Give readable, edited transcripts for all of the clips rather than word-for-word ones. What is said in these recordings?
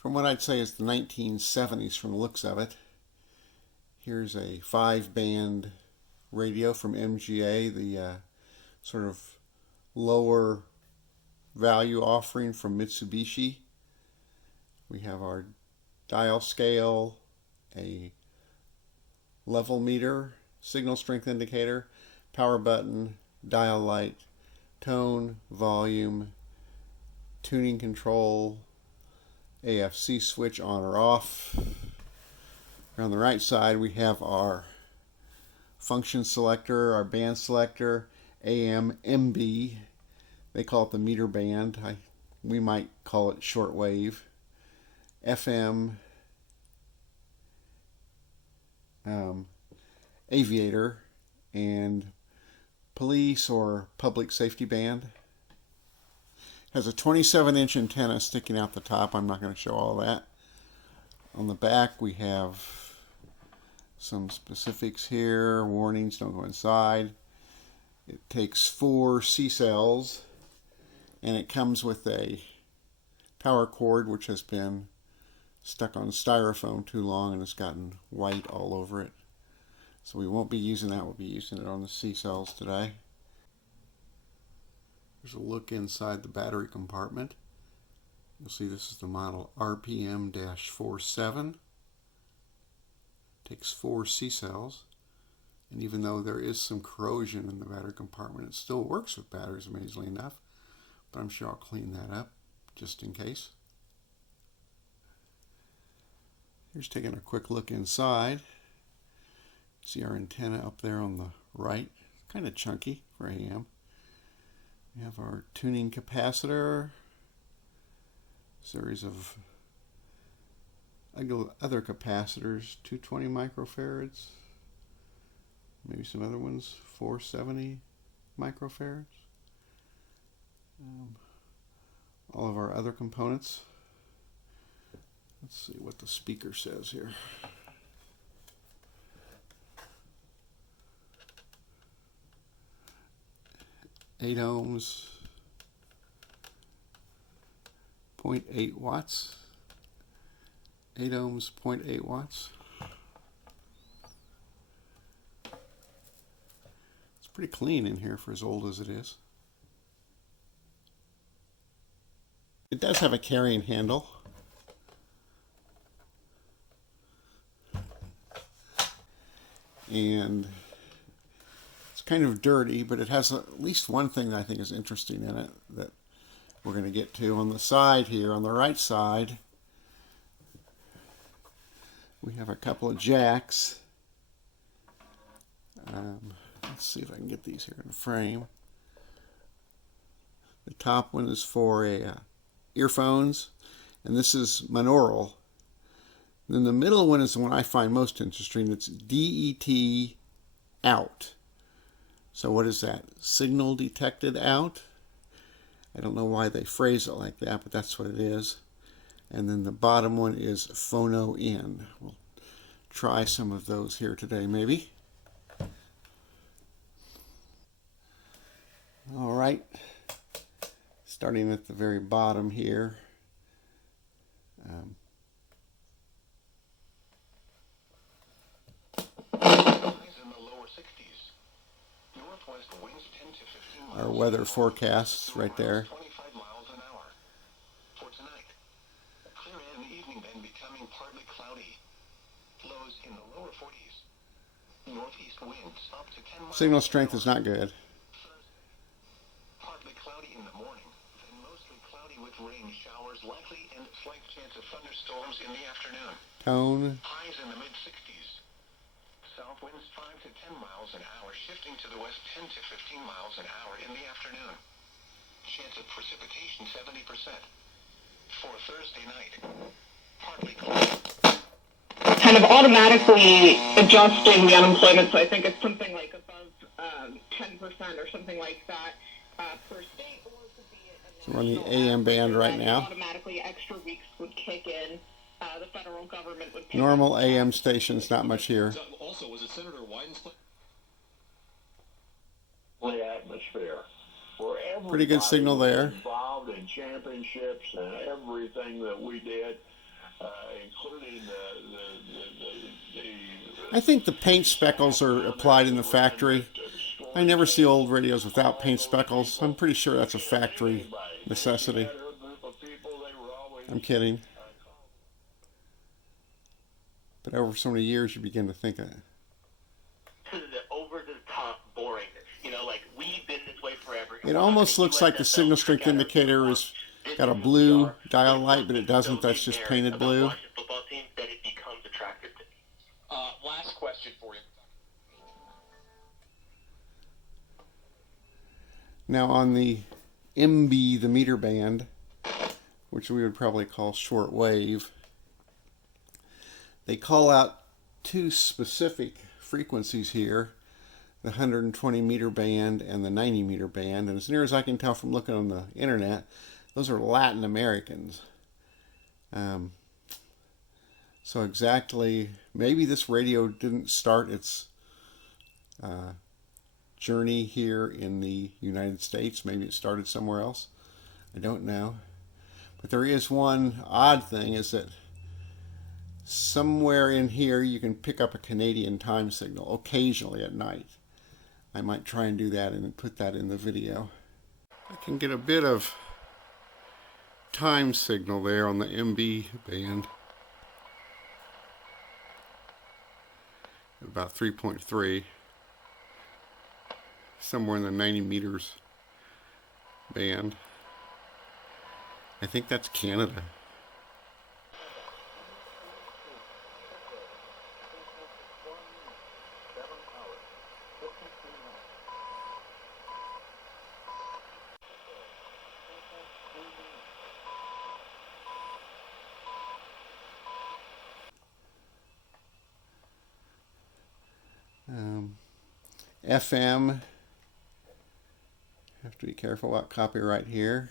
from what I'd say is the 1970s from the looks of it. Here's a 5-band radio from MGA, the sort of lower value offering from Mitsubishi. We have our dial scale, a level meter, signal strength indicator, power button, dial light, tone, volume, tuning control, AFC switch on or off. On the right side we have our function selector, our band selector, AM, MB. They call it the meter band. We might call it shortwave. FM, aviator, and police or public safety band. Has a 27-inch antenna sticking out the top. I'm not going to show all that. On the back we have some specifics here. Warnings, don't go inside. It takes 4 C-cells, and it comes with a power cord which has been stuck on styrofoam too long and it's gotten white all over it. So we won't be using that. We'll be using it on the C-cells today. Here's a look inside the battery compartment. You'll see this is the model RPM-47. Takes 4 C-cells, and even though there is some corrosion in the battery compartment, it still works with batteries, amazingly enough. But I'm sure I'll clean that up just in case. Here's taking a quick look inside. See our antenna up there on the right, kind of chunky for AM. We have our tuning capacitor, series of other capacitors, 220 microfarads, maybe some other ones, 470 microfarads. All of our other components. Let's see what the speaker says here. Eight ohms, 0.8 watts. 8 ohms, 0.8 watts. It's pretty clean in here for as old as it is. It does have a carrying handle. And it's kind of dirty, but it has at least one thing that I think is interesting in it that we're going to get to. On the side here, on the right side, we have a couple of jacks. Let's see if I can get these here in the frame. The top one is for earphones, and this is monaural. Then the middle one is the one I find most interesting. It's DET-Out. So what is that? Signal detected out? I don't know why they phrase it like that, but that's what it is. And then the bottom one is Phono-In. We'll try some of those here today, maybe. All right. Starting at the very bottom here. Our weather forecasts right there. 25 miles an hour. For tonight, clear and evening then becoming partly cloudy. Lows in the lower 40s. Northeast winds up to 10 miles. Signal strength is not good. Partly cloudy in the morning, then mostly cloudy with rain showers likely and slight chance of thunderstorms in the afternoon. Tone. Highs in the mid-60s. South winds 5 to 10 miles an hour, shifting to the west 10 to 15 miles an hour in the afternoon. Chance of precipitation 70%. For Thursday night, partly cloudy. Kind of automatically adjusting the unemployment, so I think it's something like above 10% or something like that per state. Or it could be So we're on the AM band right now. Automatically extra weeks would kick in. The federal government would pay. Normal AM stations, not much here. Also, was it Senator Wyden's atmosphere where Pretty good signal there. involved in championships and everything that we did. including I think the paint speckles are applied in the factory. I never see old radios without paint speckles. I'm pretty sure that's a factory necessity. I'm kidding. But over so many years, you begin to think of it. To the over-the-top boringness. You know, like, we've been this way forever. It almost looks like the signal strength indicator has got a blue dial light, but it doesn't. That's just painted blue. Football team, that it becomes attractive to me. Last question for you. Now on the MB, the meter band, which we would probably call short wave, they call out two specific frequencies here, the 120 meter band and the 90 meter band. And as near as I can tell from looking on the internet, those are Latin Americans. So exactly, maybe this radio didn't start its journey here in the United States. Maybe it started somewhere else. I don't know. But there is one odd thing, is that somewhere in here you can pick up a Canadian time signal occasionally at night. I might try and do that and put that in the video. I can get a bit of time signal there on the MB band. About 3.3. Somewhere in the 90 meters band. I think that's Canada. FM, have to be careful about copyright here.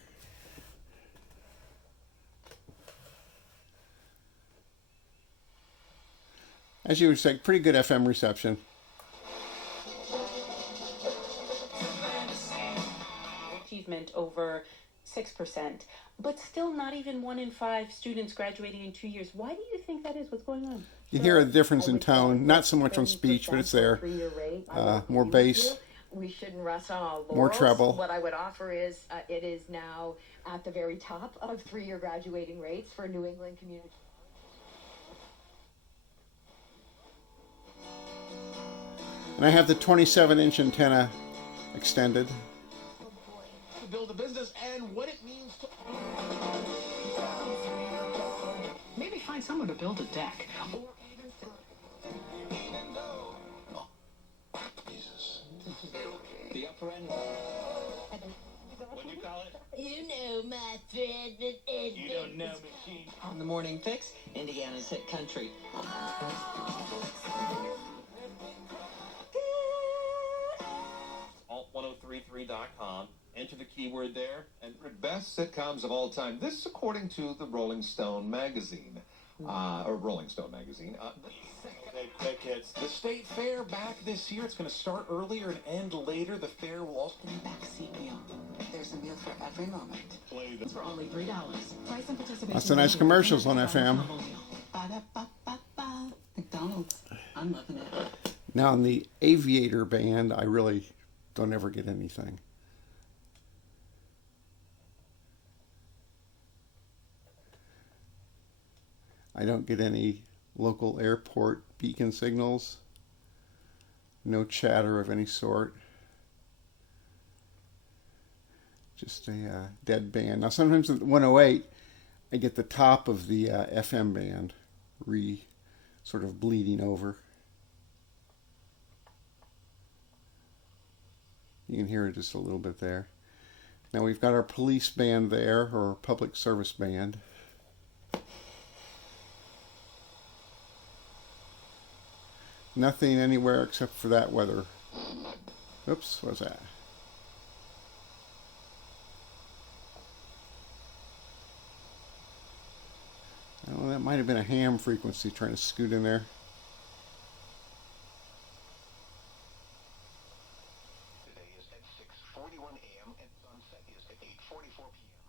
As you would say, pretty good FM reception. Achievement over 6%, but still not even 1 in 5 students graduating in 2 years. Why do you think that is? What's going on? You hear a difference in tone, not so much on speech, but it's there. More bass, we shouldn't rest on our laurels. more treble. What I would offer is it is now at the very top of 3-year graduating rates for New England community. And I have the 27-inch antenna extended. To build a business and what it means to... Maybe find someone to build a deck. Or Jesus. The upper end. What do you call it? You know my friend. You don't know machine. on the morning fix, Indiana's hit country. Alt1033.com. Enter the keyword there. And best sitcoms of all time. This according to the Rolling Stone magazine. Or Rolling Stone magazine. Quick hits. The State Fair back this year. It's going to start earlier and end later. The fair will also Bring back meal. There's a meal for every moment. play the... It's for only $3. Price and participation. Lots of nice commercials on FM. Ba-da-ba-ba-ba. McDonald's. I'm loving it. Now in the Aviator band, I really don't ever get anything. I don't get any local airport beacon signals. No chatter of any sort. Just a dead band. Now sometimes at 108, I get the top of the FM band sort of bleeding over. You can hear it just a little bit there. Now we've got our police band there, or public service band. Nothing anywhere except for that weather. Oops, what was that? Oh, that might have been a ham frequency trying to scoot in there. Today is at 6:41 a.m. and sunset is at 8:44 p.m.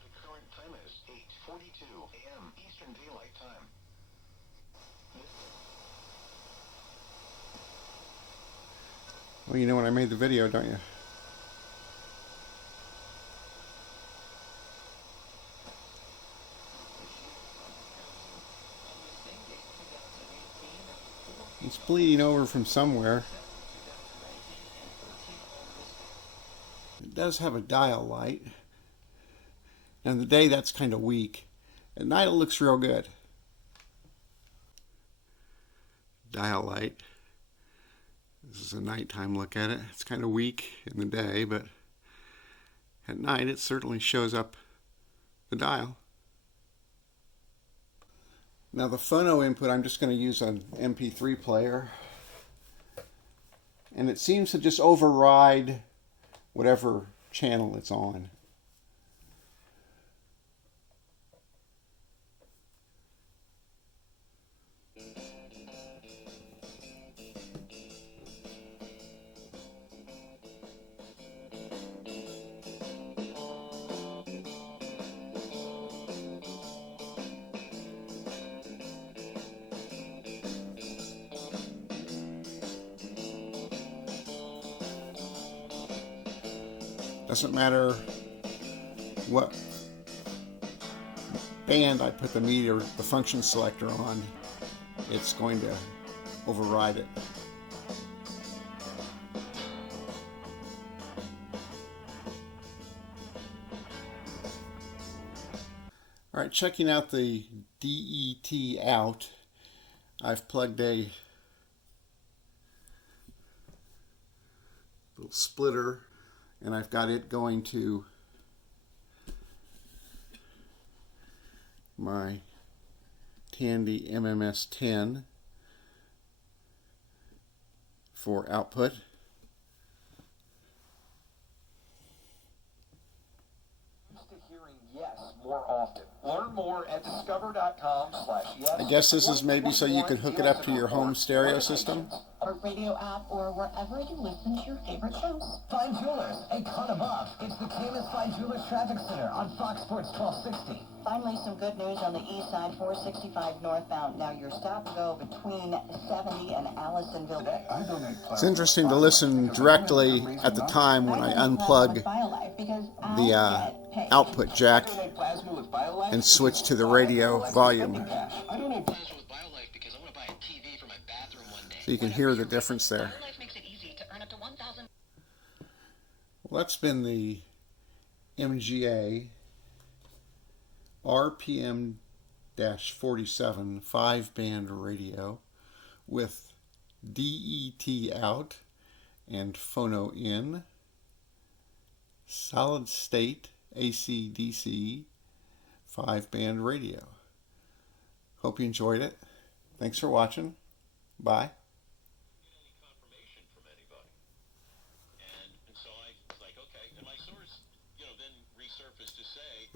The current time is 8:42 a.m. in daylight time. Well, you know when I made the video, don't you? It's bleeding over from somewhere. It does have a dial light. And in the day that's kind of weak. At night it looks real good. Dial light. This is a nighttime look at it. It's kind of weak in the day, but at night it certainly shows up the dial. Now the phono input, I'm just going to use an MP3 player. And it seems to just override whatever channel it's on. Doesn't matter what band I put the meter, the function selector on, it's going to override it. All right, checking out the DET-Out, I've plugged a little splitter, and I've got it going to my Tandy MMS-10 for output. More often. Learn more at discover.com/yes. I guess this is maybe so you could hook it up to your home stereo system. Or radio app, or wherever you listen to your favorite shows. Fine Jewelers, a cut above. It's the Camus Fine Jewelers Traffic Center on Fox Sports 1260. Finally, some good news on the east side, 465 northbound. Now your stop go between 70 and Allisonville. It's interesting to listen directly at the time when I unplug the output jack and switch to the radio volume. So you can hear the difference there. Well, that's been the MGA RPM-47 5-band radio with DET-Out and Phono-In, solid state AC/DC 5-band radio. Hope you enjoyed it. Thanks for watching. Bye. Confirmation from anybody. And so I was like, okay. And my source, then resurfaced to say,